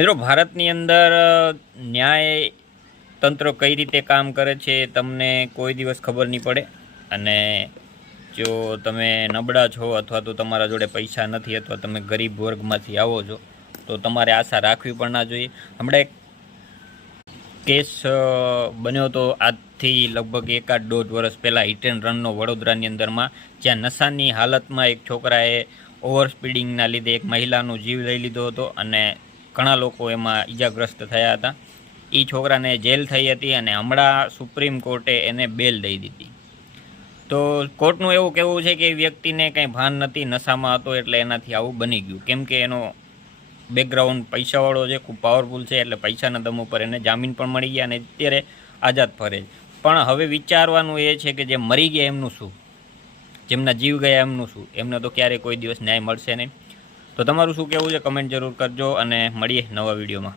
મિત્રો, ભારતની અંદર ન્યાય તંત્ર કઈ રીતે કામ કરે છે તમને કોઈ દિવસ ખબર નહીં પડે. અને જો તમે નબળા છો અથવા તો તમારા જોડે પૈસા નથી અથવા તમે ગરીબ વર્ગમાંથી આવો છો તો તમારે આશા રાખવી પણ ના જોઈએ. હમણાં એક કેસ બન્યો હતો આજથી લગભગ 1.5 વર્ષ પહેલાં, હિટ એન્ડ રનનો વડોદરાની અંદરમાં, જ્યાં નશાની હાલતમાં એક છોકરાએ ઓવર સ્પીડિંગના લીધે એક મહિલાનો જીવ લઈ લીધો હતો અને ઘણા લોકો એમાં ઈજાગ્રસ્ત થયા હતા. એ છોકરાને જેલ થઈ હતી અને હમણાં સુપ્રીમ કોર્ટે એને બેલ દઈ દીધી. તો કોર્ટનું એવું કહેવું છે કે એ વ્યક્તિને કંઈ ભાન નથી, નશામાં હતો એટલે એનાથી આવું બની ગયું. કેમ કે એનો બેકગ્રાઉન્ડ પૈસાવાળો છે, ખૂબ પાવરફુલ છે, એટલે પૈસાના દમ ઉપર એને જામીન પણ મળી ગયા અને અત્યારે આઝાદ ફરે છે. પણ હવે વિચારવાનું એ છે કે જે મરી ગયા એમનું શું, જેમના જીવ ગયા એમનું શું? એમને તો ક્યારેય કોઈ દિવસ ન્યાય મળશે નહીં. તો તમારું શું કહેવું છે કમેન્ટ જરૂર કરજો અને મળીએ નવા વિડીયોમાં.